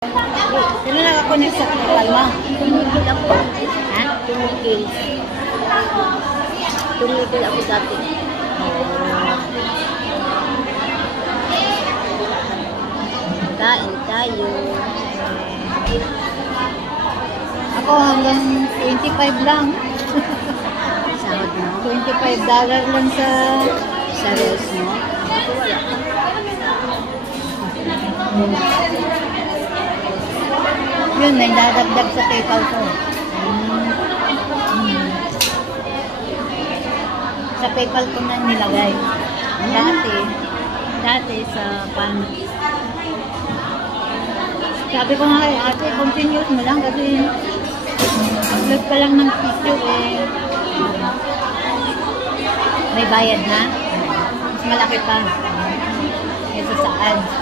Sino nakakunik sa kalma? Tumigil ako. Ha? Tumigil. Tumigil ako dati. Kain tayo. Ako hanggang 25 lang. Sahod mo. $25 lang sa Sa rest mo. Ako wala. yun, may dadagdag sa PayPal ko. Sa PayPal ko na nilagay. Dati sa pan. Sabi ko nga kay ate, continuous mo lang kasi upload ka lang ng picture eh. May bayad na. Mas malaki pa. Kesa sa ads.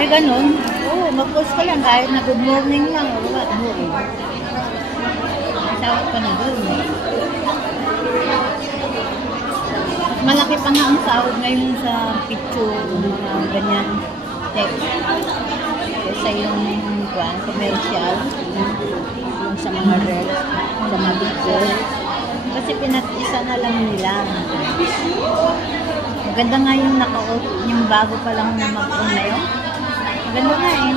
Ay, ganun. Oo, mag-post ka lang kahit na good morning lang. O, what? Masawat ka na doon. Malaki pa nga ang sahod ngayon sa picture, ganyan, text. Kesa yung commercial, yung sa mga reels, sa mga picture. Kasi pinag-isa na lang nila. Maganda nga yung naka-off, yung bago pa lang na mag-on na yun. Maganda nga eh.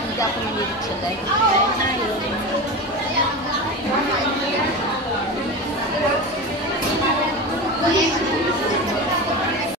Hindi ako manilig sa live.